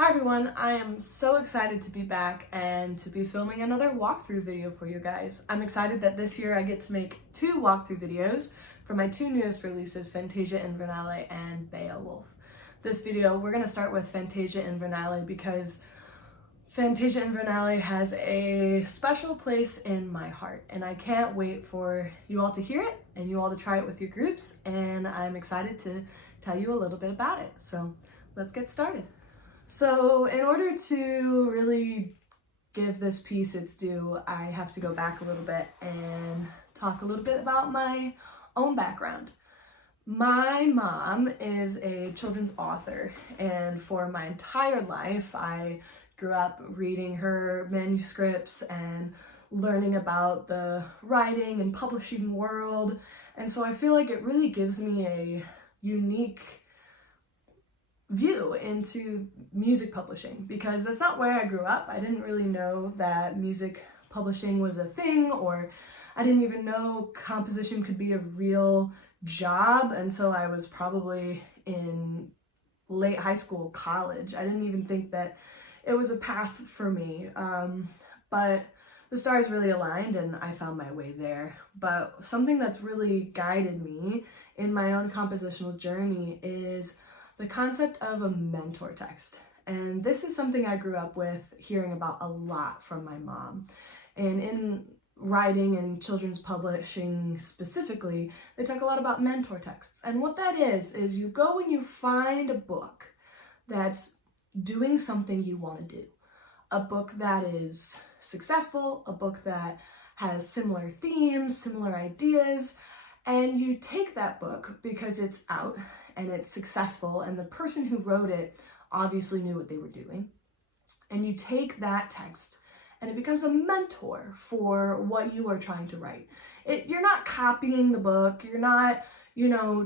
Hi everyone, I am so excited to be back and to be filming another walkthrough video for you guys. I'm excited that this year I get to make two walkthrough videos for my two newest releases, Fantasia Invernale and Beowulf. This video, we're going to start with Fantasia Invernale because Fantasia Invernale has a special place in my heart, and I can't wait for you all to hear it and you all to try it with your groups, and I'm excited to tell you a little bit about it. So let's get started. So in order to really give this piece its due, I have to go back a little bit and talk a little bit about my own background. My mom is a children's author, and for my entire life I grew up reading her manuscripts and learning about the writing and publishing world, and so I feel like it really gives me a unique view into music publishing because that's not where I grew up. I didn't really know that music publishing was a thing, or I didn't even know composition could be a real job until I was probably in late high school, college. I didn't even think that it was a path for me, but the stars really aligned and I found my way there. But something that's really guided me in my own compositional journey is the concept of a mentor text. And this is something I grew up with hearing about a lot from my mom. And in writing and children's publishing specifically, they talk a lot about mentor texts. And what that is you go and you find a book that's doing something you want to do. A book that is successful, a book that has similar themes, similar ideas, and you take that book because it's out and it's successful and the person who wrote it obviously knew what they were doing, and you take that text and it becomes a mentor for what you are trying to write. You're not copying the book, you're not,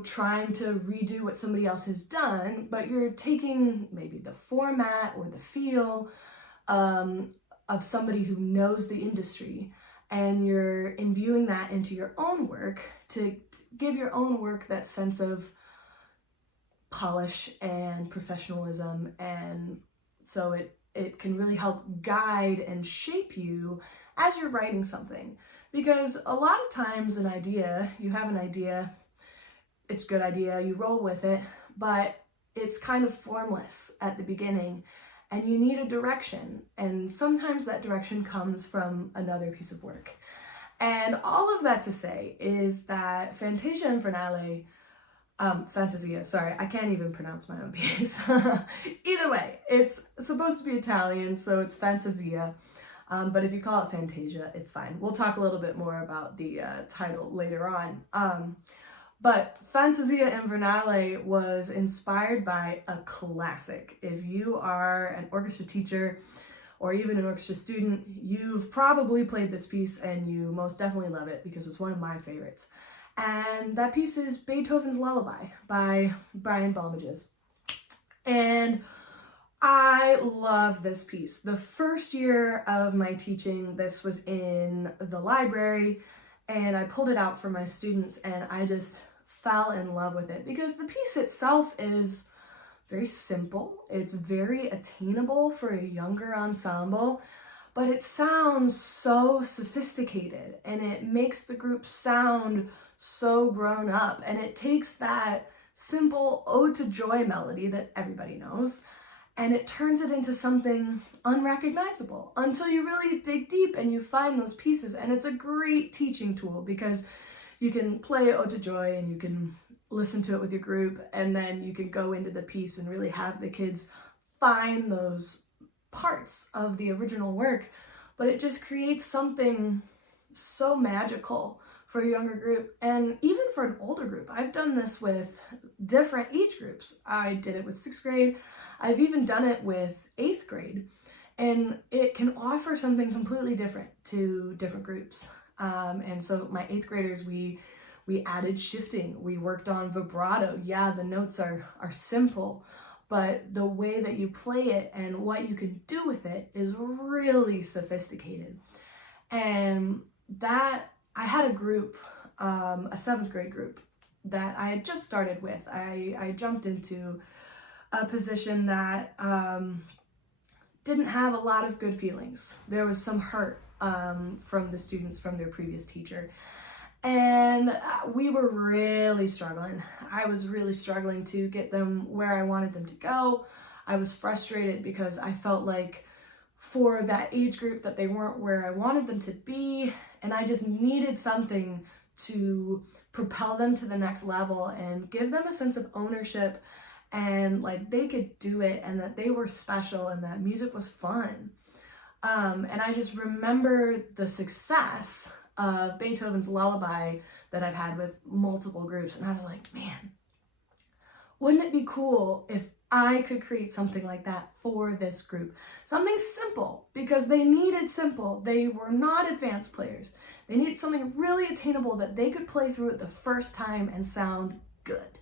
trying to redo what somebody else has done, but you're taking maybe the format or the feel of somebody who knows the industry, and you're imbuing that into your own work to give your own work that sense of polish and professionalism, and so it can really help guide and shape you as you're writing something. Because a lot of times you have an idea, it's a good idea, you roll with it, but it's kind of formless at the beginning and you need a direction, and sometimes that direction comes from another piece of work. And all of that to say is that Fantasia Invernale, Fantasia, sorry, I can't even pronounce my own piece. Either way, it's supposed to be Italian, so it's Fantasia, but if you call it Fantasia, it's fine. We'll talk a little bit more about the title later on. But Fantasia Invernale was inspired by a classic. If you are an orchestra teacher or even an orchestra student, you've probably played this piece and you most definitely love it because it's one of my favorites. And that piece is Beethoven's Lullaby by Brian Balmages. And I love this piece. The first year of my teaching, this was in the library, and I pulled it out for my students and I just fell in love with it because the piece itself is very simple. It's very attainable for a younger ensemble, but it sounds so sophisticated and it makes the group sound so grown up, and it takes that simple ode to joy melody that everybody knows and it turns it into something unrecognizable until you really dig deep and you find those pieces. And it's a great teaching tool because you can play ode to joy and you can listen to it with your group, and then you can go into the piece and really have the kids find those parts of the original work, but it just creates something so magical for a younger group and even for an older group. I've done this with different age groups. I did it with 6th grade. I've even done it with 8th grade, and it can offer something completely different to different groups. And so my 8th graders, we added shifting, we worked on vibrato. Yeah, the notes are simple, but the way that you play it and what you can do with it is really sophisticated. And that, I had a group, a 7th grade group that I had just started with. I jumped into a position that didn't have a lot of good feelings. There was some hurt from the students from their previous teacher. And we were really struggling. I was really struggling to get them where I wanted them to go. I was frustrated because I felt like for that age group that they weren't where I wanted them to be, and I just needed something to propel them to the next level and give them a sense of ownership and like they could do it and that they were special and that music was fun. And I just remember the success of Beethoven's Lullaby that I've had with multiple groups, and I was like, man, wouldn't it be cool if I could create something like that for this group? Something simple, because they needed simple. They were not advanced players. They needed something really attainable that they could play through it the first time and sound good.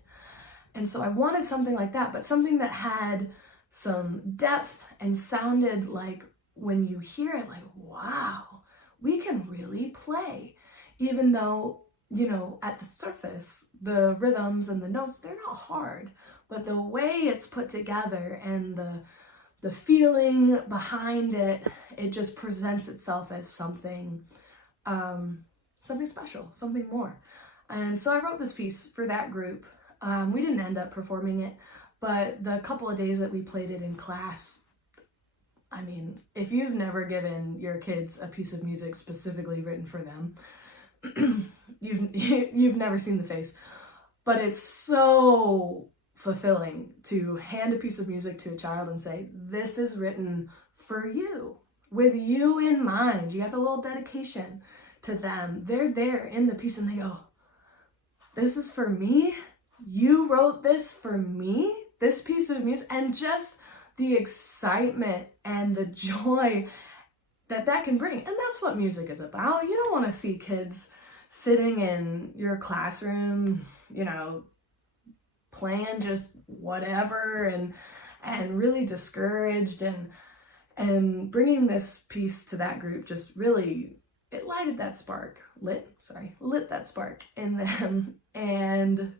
And so I wanted something like that, but something that had some depth and sounded like, when you hear it, like, wow, we can really play. Even though, you know, at the surface, the rhythms and the notes, they're not hard, but the way it's put together and the feeling behind it, it just presents itself as something, something special, something more. And so I wrote this piece for that group. We didn't end up performing it, but the couple of days that we played it in class, I mean, if you've never given your kids a piece of music specifically written for them, you've never seen the face. But it's so fulfilling to hand a piece of music to a child and say, this is written for you, with you in mind. You got the little dedication to them. They're there in the piece and they go, this is for me? You wrote this for me? This piece of music? And just the excitement and the joy that that can bring. And that's what music is about. You don't want to see kids sitting in your classroom, you know, playing just whatever and really discouraged, and bringing this piece to that group just really, it lit that spark in them, and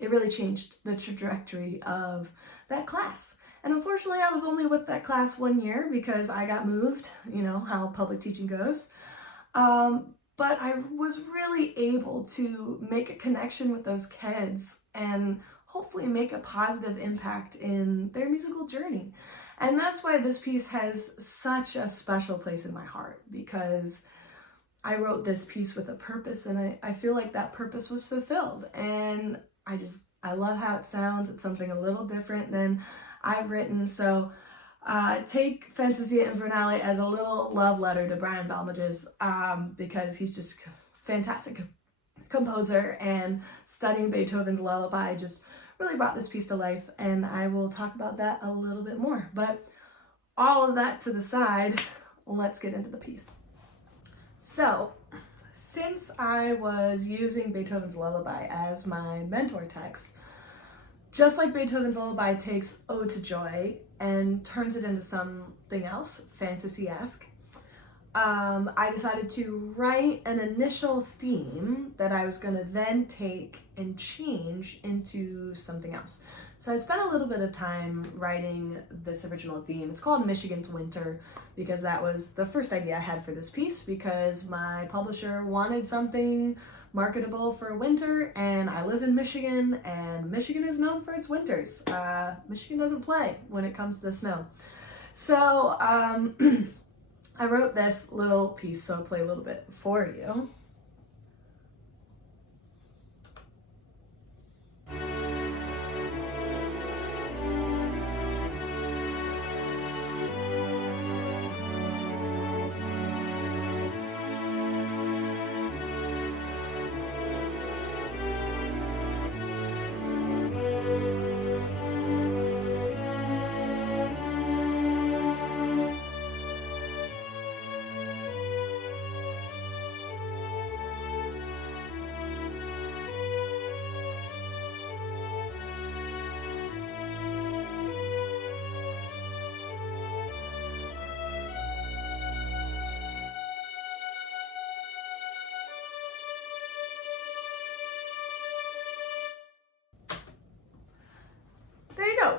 it really changed the trajectory of that class. And unfortunately, I was only with that class 1 year because I got moved, you know, how public teaching goes. But I was really able to make a connection with those kids and hopefully make a positive impact in their musical journey. And that's why this piece has such a special place in my heart, because I wrote this piece with a purpose, and I feel like that purpose was fulfilled. And I love how it sounds. It's something a little different than I've written. So take Fantasia Invernale as a little love letter to Brian Balmages, because he's just a fantastic composer, and studying Beethoven's Lullaby just really brought this piece to life, and I will talk about that a little bit more. But all of that to the side, let's get into the piece. So, since I was using Beethoven's Lullaby as my mentor text, just like Beethoven's Lullaby takes Ode to Joy and turns it into something else, fantasy-esque, I decided to write an initial theme that I was going to then take and change into something else. So I spent a little bit of time writing this original theme. It's called Michigan's Winter, because that was the first idea I had for this piece, because my publisher wanted something marketable for winter, and I live in Michigan, and Michigan is known for its winters. Michigan doesn't play when it comes to snow. So I wrote this little piece, so I'll play a little bit for you.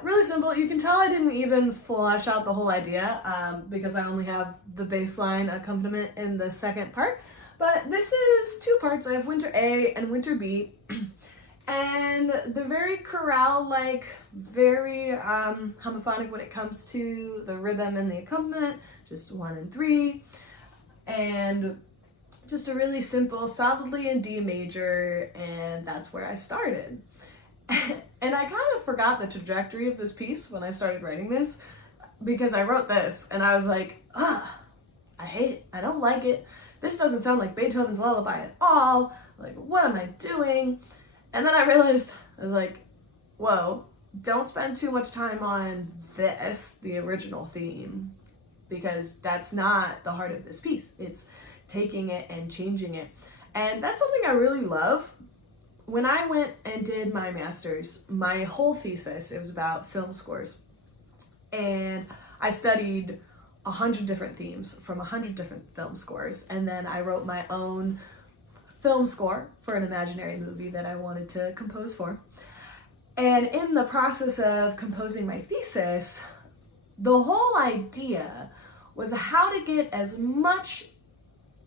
really simple. You can tell I didn't even flesh out the whole idea because I only have the bass line accompaniment in the second part. But this is two parts. I have Winter A and Winter B. And they're very chorale-like, very homophonic when it comes to the rhythm and the accompaniment, just 1 and 3. And just a really simple, solidly in D major, and that's where I started. And I kind of forgot the trajectory of this piece when I started writing this, because I wrote this and I was like, I hate it. I don't like it. This doesn't sound like Beethoven's Lullaby at all. Like, what am I doing? And then I realized, I was like, whoa, don't spend too much time on this, the original theme, because that's not the heart of this piece. It's taking it and changing it. And that's something I really love. When I went and did my master's, my whole thesis, it was about film scores. And I studied 100 different themes from 100 different film scores. And then I wrote my own film score for an imaginary movie that I wanted to compose for. And in the process of composing my thesis, the whole idea was how to get as much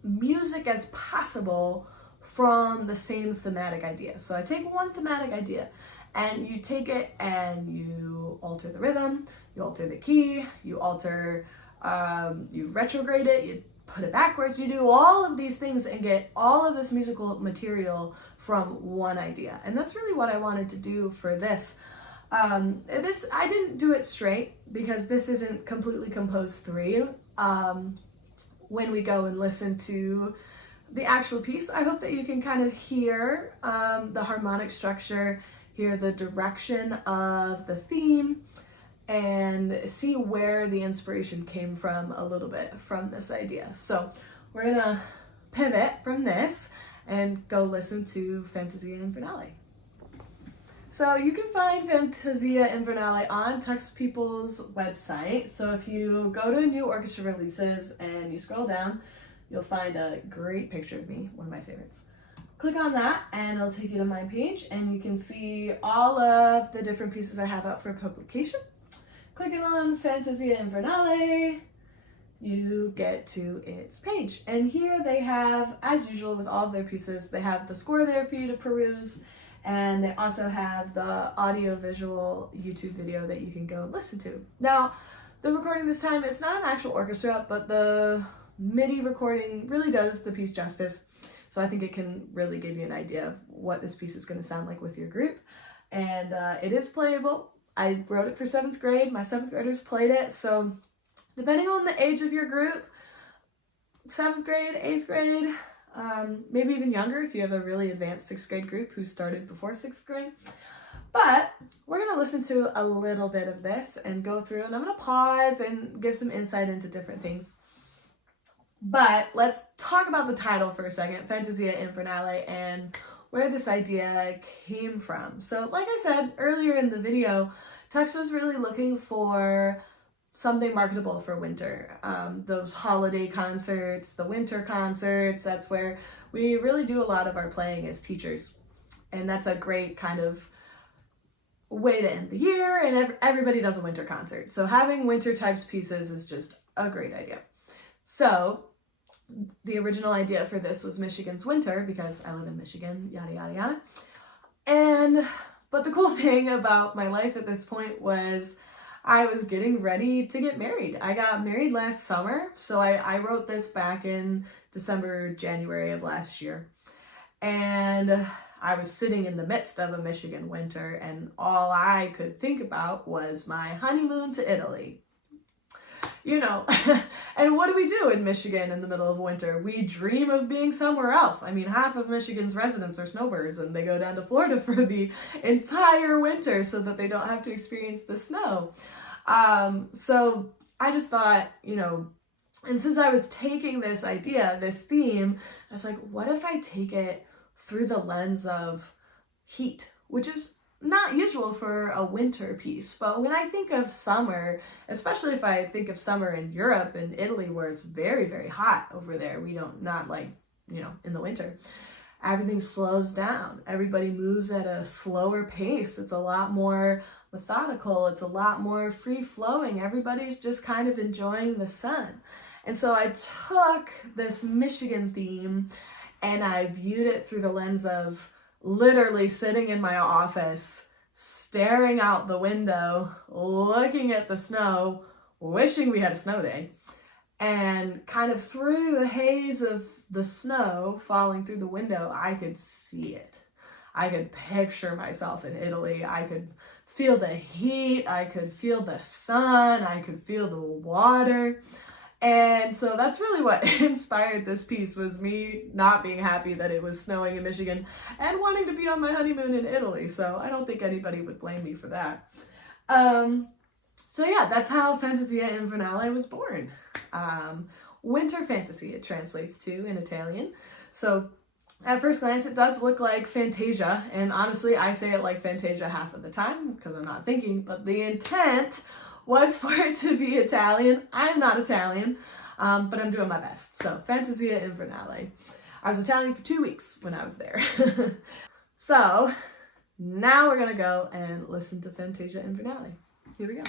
music as possible from the same thematic idea. So I take one thematic idea and you take it and you alter the rhythm, you alter the key, you alter, you retrograde it, you put it backwards, you do all of these things and get all of this musical material from one idea. And that's really what I wanted to do for this. I didn't do it straight because this isn't completely composed 3. When we go and listen to the actual piece, I hope that you can kind of hear the harmonic structure, hear the direction of the theme, and see where the inspiration came from a little bit from this idea. So we're gonna pivot from this and go listen to Fantasia Invernale. So you can find Fantasia Invernale on Tux People's website. So if you go to New Orchestra Releases and you scroll down, you'll find a great picture of me, one of my favorites. Click on that and it'll take you to my page and you can see all of the different pieces I have out for publication. Clicking on Fantasia Invernale, you get to its page. And here they have, as usual with all of their pieces, they have the score there for you to peruse, and they also have the audio-visual YouTube video that you can go and listen to. Now, the recording this time, it's not an actual orchestra, but the MIDI recording really does the piece justice. So I think it can really give you an idea of what this piece is going to sound like with your group. And it is playable. I wrote it for 7th grade. My 7th graders played it. So depending on the age of your group, 7th grade, 8th grade, maybe even younger if you have a really advanced 6th grade group who started before 6th grade. But we're going to listen to a little bit of this and go through, and I'm going to pause and give some insight into different things. But let's talk about the title for a second, Fantasia Invernale, and where this idea came from. So like I said earlier in the video, Tux was really looking for something marketable for winter. Those holiday concerts, the winter concerts, that's where we really do a lot of our playing as teachers. And that's a great kind of way to end the year, and everybody does a winter concert. So having winter types pieces is just a great idea. So the original idea for this was Michigan's winter, because I live in Michigan, yada, yada, yada. But the cool thing about my life at this point was I was getting ready to get married. I got married last summer, so I wrote this back in December, January of last year. And I was sitting in the midst of a Michigan winter, and all I could think about was my honeymoon to Italy. You know, and what do we do in Michigan in the middle of winter? We dream of being somewhere else. I mean, half of Michigan's residents are snowbirds, and they go down to Florida for the entire winter so that they don't have to experience the snow. So I just thought, you know, and since I was taking this idea, this theme, I was like, what if I take it through the lens of heat, which is not usual for a winter piece. But when I think of summer, especially if I think of summer in Europe and Italy where it's very, very hot over there, not like, you know, in the winter, everything slows down. Everybody moves at a slower pace. It's a lot more methodical. It's a lot more free-flowing. Everybody's just kind of enjoying the sun. And so I took this Michigan theme and I viewed it through the lens of literally sitting in my office, staring out the window, looking at the snow, wishing we had a snow day, and kind of through the haze of the snow falling through the window, I could see it. I could picture myself in Italy. I could feel the heat. I could feel the sun. I could feel the water. And so that's really what inspired this piece, was me not being happy that it was snowing in Michigan and wanting to be on my honeymoon in Italy. So I don't think anybody would blame me for that. So yeah, that's how Fantasia Invernale was born. Winter fantasy, it translates to in Italian. So at first glance, it does look like Fantasia, and honestly, I say it like Fantasia half of the time because I'm not thinking, but the intent was for it to be Italian. I'm not Italian, but I'm doing my best. So Fantasia Invernale. I was Italian for 2 weeks when I was there. So now we're gonna go and listen to Fantasia Invernale. Here we go.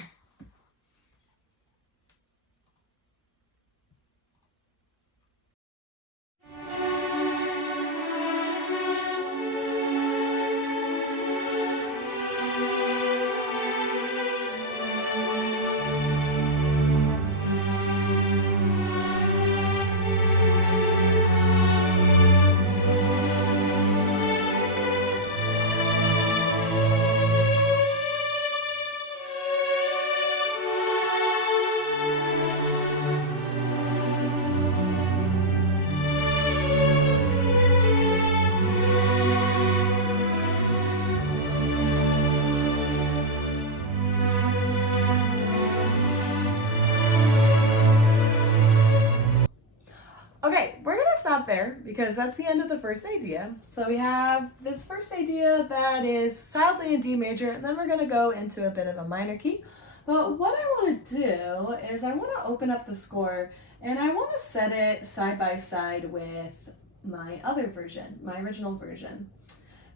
Okay, we're gonna stop there because that's the end of the first idea. So we have this first idea that is sadly in D major, and then we're gonna go into a bit of a minor key. But what I want to do is I want to open up the score and I want to set it side by side with my other version, my original version.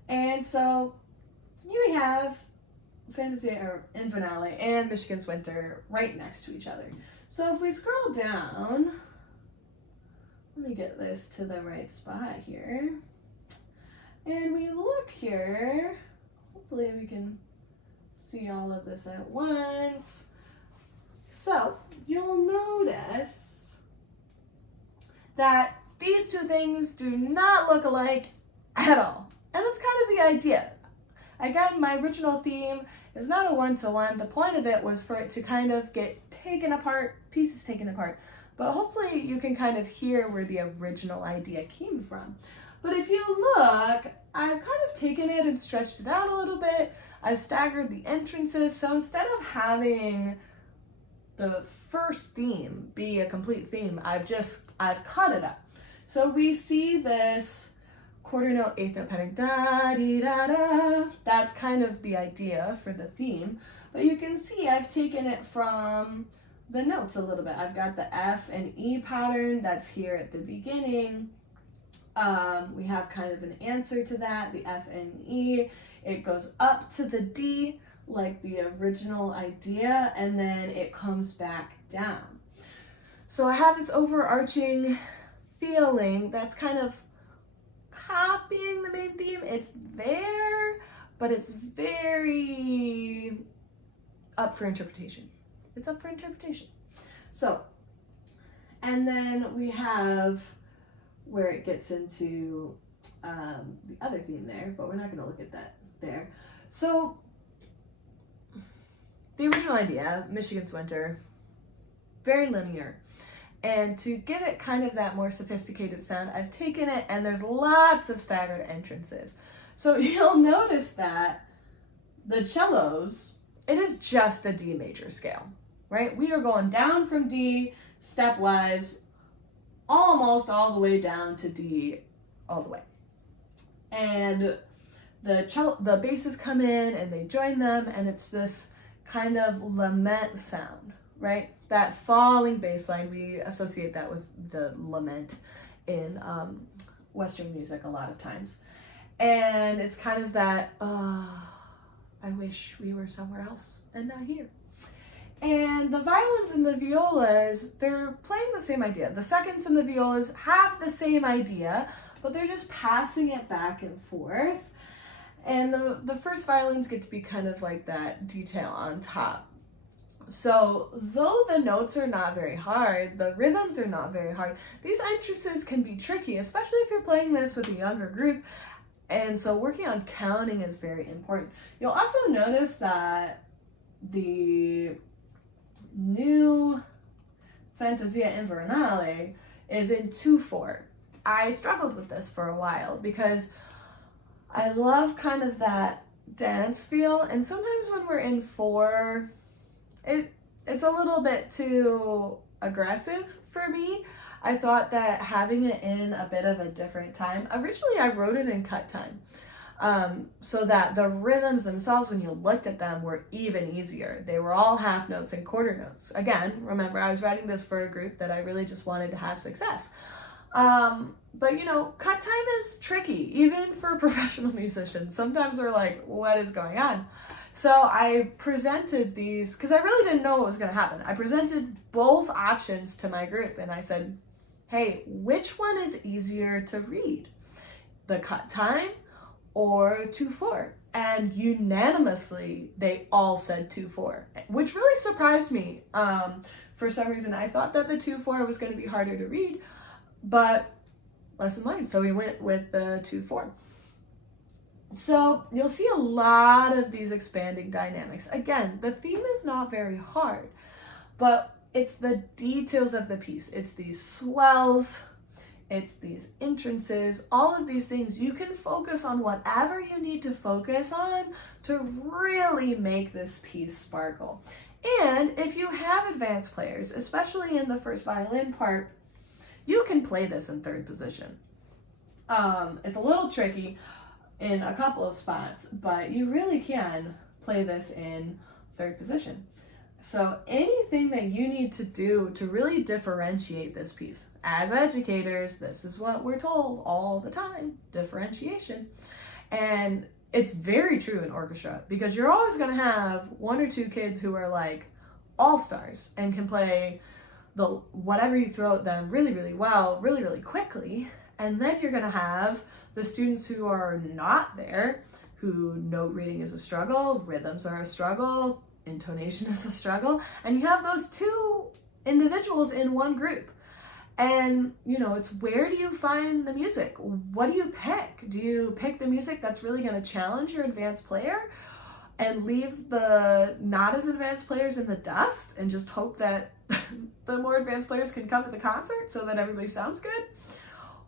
And so here we have Fantasia Invernale and Michigan's Winter right next to each other. So if we scroll down, let me get this to the right spot here. And we look here, hopefully we can see all of this at once. So you'll notice that these two things do not look alike at all. And that's kind of the idea. Again, my original theme is not a one-to-one. The point of it was for it to kind of get taken apart, pieces taken apart. But hopefully you can kind of hear where the original idea came from. But if you look, I've kind of taken it and stretched it out a little bit. I've staggered the entrances. So instead of having the first theme be a complete theme, I've cut it up. So we see this quarter note, eighth note pattern, da dee da da. That's kind of the idea for the theme. But you can see I've taken it from the notes a little bit. I've got the F and E pattern that's here at the beginning. We have kind of an answer to that, the F and E. It goes up to the D like the original idea, and then it comes back down. So I have this overarching feeling that's kind of copying the main theme. It's there, but it's very up for interpretation. It's up for interpretation. So, and then we have where it gets into the other theme there, but we're not going to look at that there. So, the original idea, Michigan's Winter, very linear. And to give it kind of that more sophisticated sound, I've taken it and there's lots of staggered entrances. So you'll notice that the cellos, it is just a D major scale, right? We are going down from D stepwise, almost all the way down to D all the way. And the basses come in and they join them, and it's this kind of lament sound, right? That falling bass line, we associate that with the lament in Western music a lot of times. And it's kind of that, I wish we were somewhere else and not here. And the violins and the violas, they're playing the same idea. The seconds and the violas have the same idea, but they're just passing it back and forth. And the first violins get to be kind of like that detail on top. So though the notes are not very hard, the rhythms are not very hard, these entrances can be tricky, especially if you're playing this with a younger group. And so working on counting is very important. You'll also notice that the new Fantasia Invernale is in 2/4. I struggled with this for a while because I love kind of that dance feel, and sometimes when we're in 4, it's a little bit too aggressive for me. I thought that having it in a bit of a different time, originally I wrote it in cut time, so that the rhythms themselves, when you looked at them, were even easier. They were all half notes and quarter notes. Again, remember, I was writing this for a group that I really just wanted to have success. But you know, cut time is tricky, even for professional musicians. Sometimes we're like, what is going on? So I presented these, because I really didn't know what was going to happen. I presented both options to my group and I said, hey, which one is easier to read? The cut time or 2/4? And unanimously, they all said 2/4, which really surprised me. For some reason, I thought that the 2/4 was going to be harder to read, but lesson learned. So we went with the 2/4. So you'll see a lot of these expanding dynamics. Again, the theme is not very hard, but it's the details of the piece. It's these swells, it's these entrances, all of these things. You can focus on whatever you need to focus on to really make this piece sparkle. And if you have advanced players, especially in the first violin part, you can play this in third position. It's a little tricky in a couple of spots, but you really can play this in third position. So anything that you need to do to really differentiate this piece, as educators, this is what we're told all the time, differentiation. And it's very true in orchestra, because you're always going to have 1 or 2 kids who are like all-stars and can play whatever you throw at them really, really well, really, really quickly. And then you're going to have the students who are not there, who note reading is a struggle, rhythms are a struggle, intonation is a struggle, and you have those 2 individuals in one group. And you know, it's where do you find the music? What do you pick? Do you pick the music that's really going to challenge your advanced player and leave the not as advanced players in the dust and just hope that the more advanced players can come to the concert so that everybody sounds good?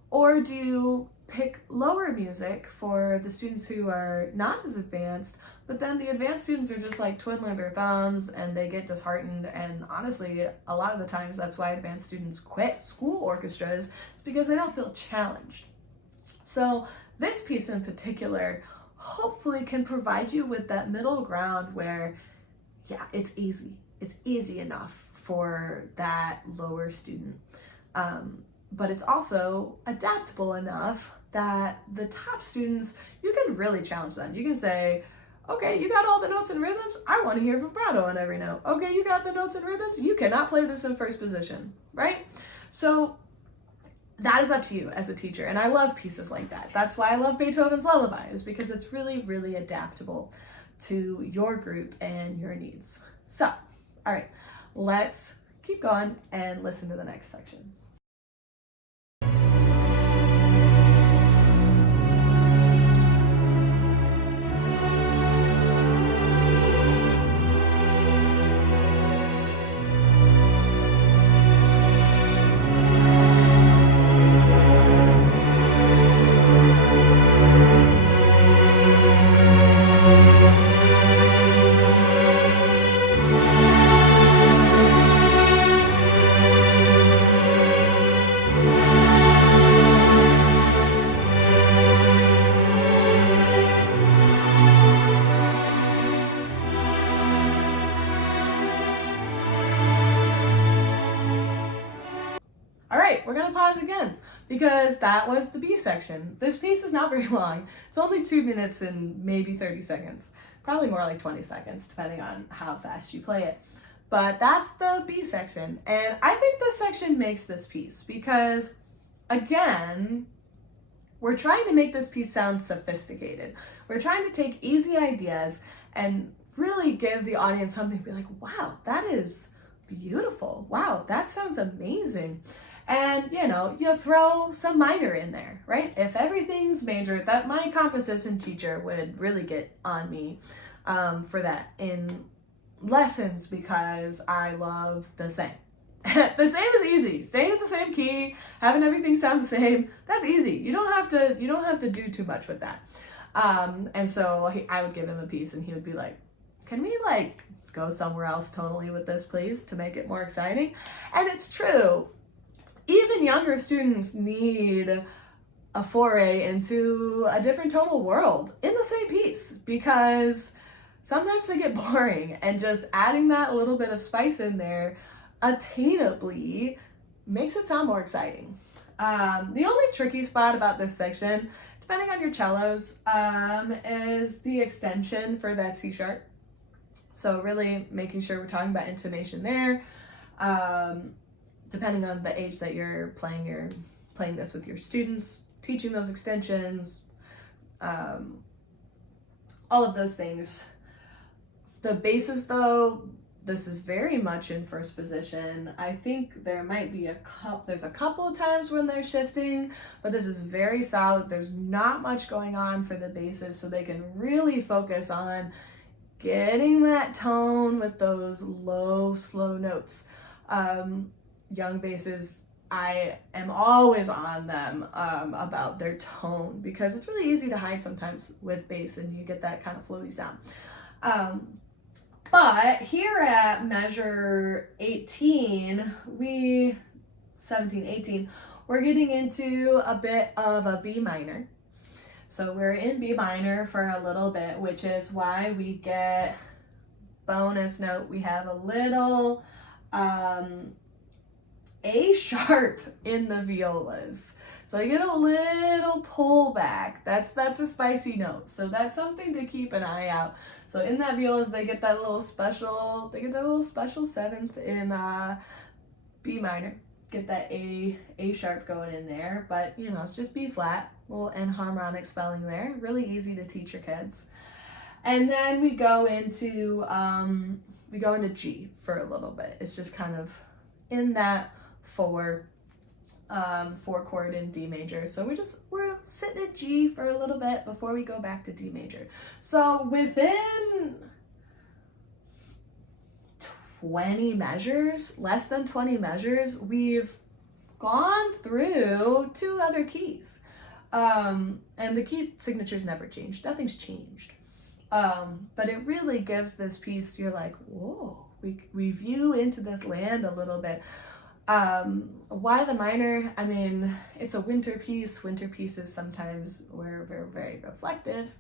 Or do you pick lower music for the students who are not as advanced, but then the advanced students are just like twiddling their thumbs and they get disheartened? And honestly, a lot of the times that's why advanced students quit school orchestras, because they don't feel challenged. So this piece in particular hopefully can provide you with that middle ground where, yeah, it's easy. It's easy enough for that lower student. But it's also adaptable enough that the top students, you can really challenge them. You can say, okay, you got all the notes and rhythms, I want to hear vibrato on every note. Okay, you got the notes and rhythms, you cannot play this in first position, right? So that is up to you as a teacher, and I love pieces like that. That's why I love Beethoven's Lullaby, is because it's really, really adaptable to your group and your needs. So, all right, let's keep going and listen to the next section. We're going to pause again because that was the B section. This piece is not very long. It's only 2 minutes and maybe 30 seconds. probably more like 20 seconds, depending on how fast you play it. But that's the B section. And I think this section makes this piece because, again, we're trying to make this piece sound sophisticated. We're trying to take easy ideas and really give the audience something to be like, wow, that is beautiful. Wow, that sounds amazing. And, you know, you throw some minor in there, right? If everything's major, that my composition teacher would really get on me for that in lessons because I love the same. The same is easy. Staying at the same key, having everything sound the same, that's easy. You don't have to do too much with that. And so I would give him a piece and he would be like, can we like go somewhere else tonally with this, please, to make it more exciting? And it's true. Even younger students need a foray into a different tonal world in the same piece because sometimes they get boring, and just adding that little bit of spice in there attainably makes it sound more exciting. The only tricky spot about this section, depending on your cellos, is the extension for that C sharp. So really making sure we're talking about intonation there. Depending on the age that you're playing this with your students, teaching those extensions, all of those things. The basses though, this is very much in first position. I think there might be there's a couple of times when they're shifting, but this is very solid. There's not much going on for the basses, so they can really focus on getting that tone with those low, slow notes. Young basses, I am always on them about their tone because it's really easy to hide sometimes with bass and you get that kind of floaty sound. But here at measure 18, 17, 18, we're getting into a bit of a B minor. So we're in B minor for a little bit, which is why we get bonus note. We have a little A sharp in the violas. So you get a little pullback. That's a spicy note. So that's something to keep an eye out. So in that violas, they get that little special seventh in B minor. Get that A sharp going in there. But you know, it's just B flat, little enharmonic spelling there. Really easy to teach your kids. And then we go into G for a little bit. It's just kind of in that four chord in D major. So we're sitting at G for a little bit before we go back to D major. So within 20 measures, less than 20 measures, we've gone through 2 other keys. And the key signature's never changed. Nothing's changed. But it really gives this piece, you're like, whoa, we view into this land a little bit. Why the minor? I mean, it's a winter piece. Winter pieces sometimes were very, very reflective.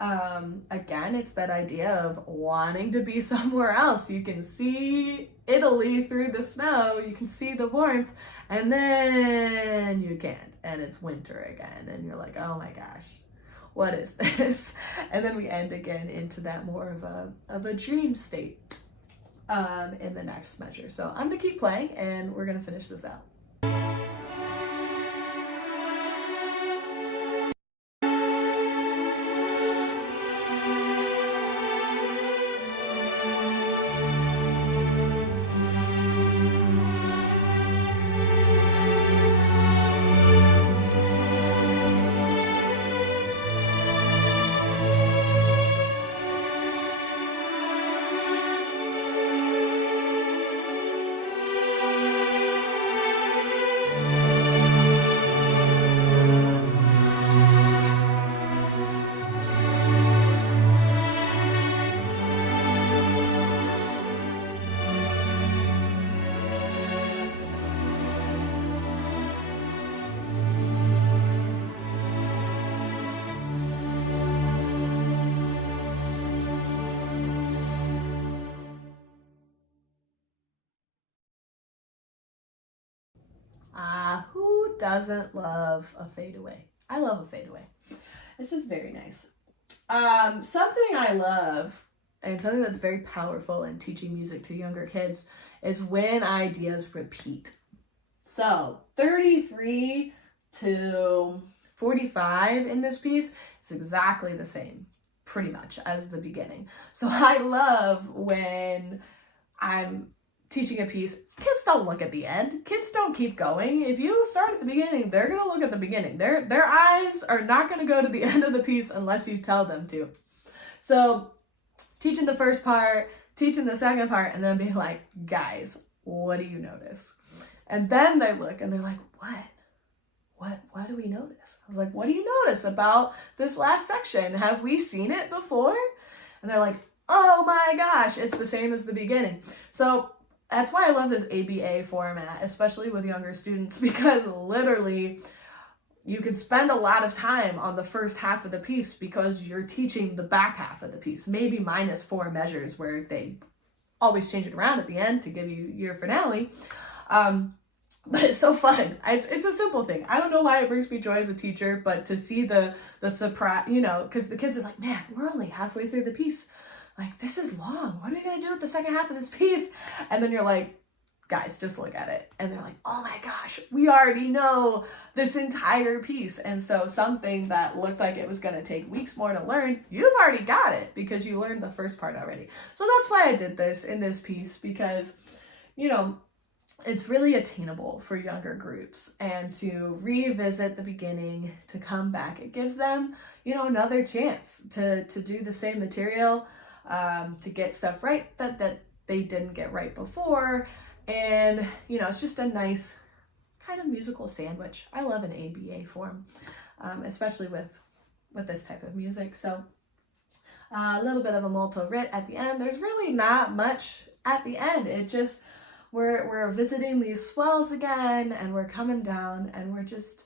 Again, it's that idea of wanting to be somewhere else. You can see Italy through the snow, you can see the warmth, and then you can't, and it's winter again, and you're like, oh my gosh, what is this? And then we end again into that more of a dream state in the next measure. So I'm gonna keep playing and we're gonna finish this out. Who doesn't love a fadeaway? I love a fadeaway. It's just very nice. Something I love and something that's very powerful in teaching music to younger kids is when ideas repeat. So 33 to 45 in this piece is exactly the same, pretty much, as the beginning. So I love when I'm teaching a piece, kids don't look at the end. Kids don't keep going. If you start at the beginning, they're going to look at the beginning. Their eyes are not going to go to the end of the piece unless you tell them to. So teaching the first part, teaching the second part, and then being like, guys, what do you notice? And then they look and they're like, what do we notice? I was like, what do you notice about this last section? Have we seen it before? And they're like, oh my gosh, it's the same as the beginning. So that's why I love this ABA format, especially with younger students, because literally you can spend a lot of time on the first half of the piece because you're teaching the back half of the piece, maybe minus 4 measures where they always change it around at the end to give you your finale. But it's so fun. It's a simple thing. I don't know why it brings me joy as a teacher, but to see the surprise, you know, because the kids are like, man, we're only halfway through the piece. Like, this is long. What are we going to do with the second half of this piece? And then you're like, guys, just look at it. And they're like, oh my gosh, we already know this entire piece. And so something that looked like it was going to take weeks more to learn, you've already got it because you learned the first part already. So that's why I did this in this piece, because, you know, it's really attainable for younger groups, and to revisit the beginning, to come back, it gives them, you know, another chance to do the same material, to get stuff right that they didn't get right before. And, you know, it's just a nice kind of musical sandwich. I love an ABA form, especially with this type of music. So a little bit of a molto rit at the end. There's really not much at the end. It just, we're visiting these swells again, and we're coming down, and we're just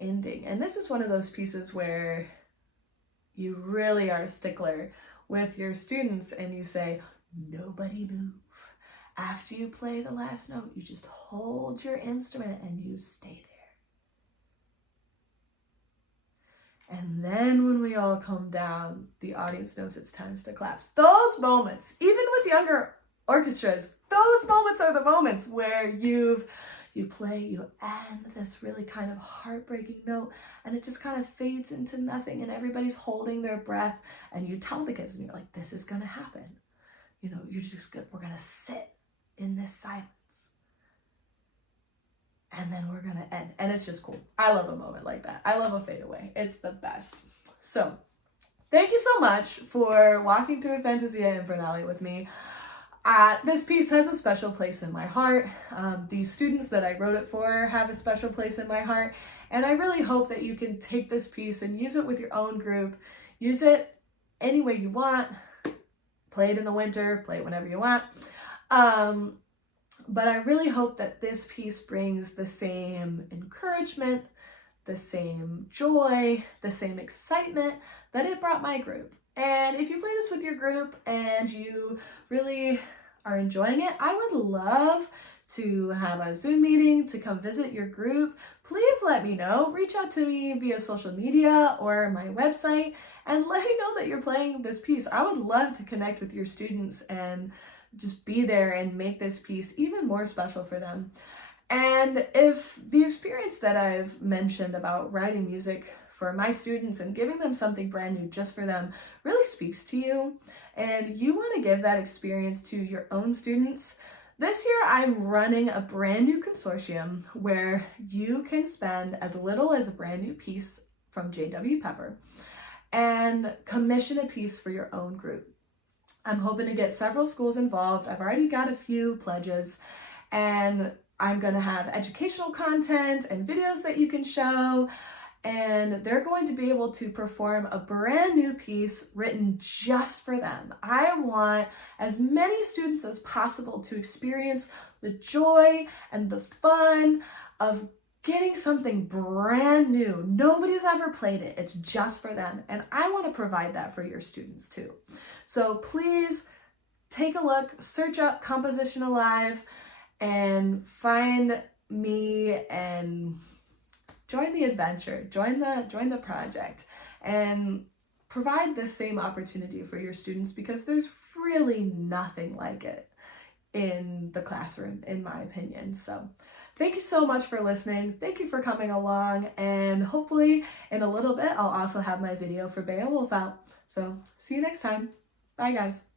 ending. And this is one of those pieces where you really are a stickler with your students, and you say, nobody move. After you play the last note, you just hold your instrument and you stay there. And then when we all come down, the audience knows it's time to clap. Those moments, even with younger orchestras, those moments are the moments where you play, you end this really kind of heartbreaking note, and it just kind of fades into nothing, and everybody's holding their breath, and you tell the kids, and you're like, this is gonna happen. You know, we're gonna sit in this silence, and then we're gonna end. And it's just cool. I love a moment like that. I love a fadeaway. It's the best. So thank you so much for walking through Fantasia Invernale with me. This piece has a special place in my heart. These students that I wrote it for have a special place in my heart, and I really hope that you can take this piece and use it with your own group. Use it any way you want. Play it in the winter, play it whenever you want. But I really hope that this piece brings the same encouragement, the same joy, the same excitement that it brought my group. And if you play this with your group and you really are enjoying it, I would love to have a Zoom meeting to come visit your group. Please let me know. Reach out to me via social media or my website and let me know that you're playing this piece. I would love to connect with your students and just be there and make this piece even more special for them. And if the experience that I've mentioned about writing music for my students and giving them something brand new just for them really speaks to you, and you want to give that experience to your own students, this year I'm running a brand new consortium where you can spend as little as a brand new piece from J.W. Pepper and commission a piece for your own group. I'm hoping to get several schools involved. I've already got a few pledges, and I'm going to have educational content and videos that you can show, and they're going to be able to perform a brand new piece written just for them. I want as many students as possible to experience the joy and the fun of getting something brand new. Nobody's ever played it. It's just for them. And I want to provide that for your students too. So please take a look, search up Compositional Live, and find me and join the adventure, join the project, and provide the same opportunity for your students, because there's really nothing like it in the classroom, in my opinion. So thank you so much for listening. Thank you for coming along, and hopefully in a little bit I'll also have my video for Beowulf out. So see you next time. Bye guys.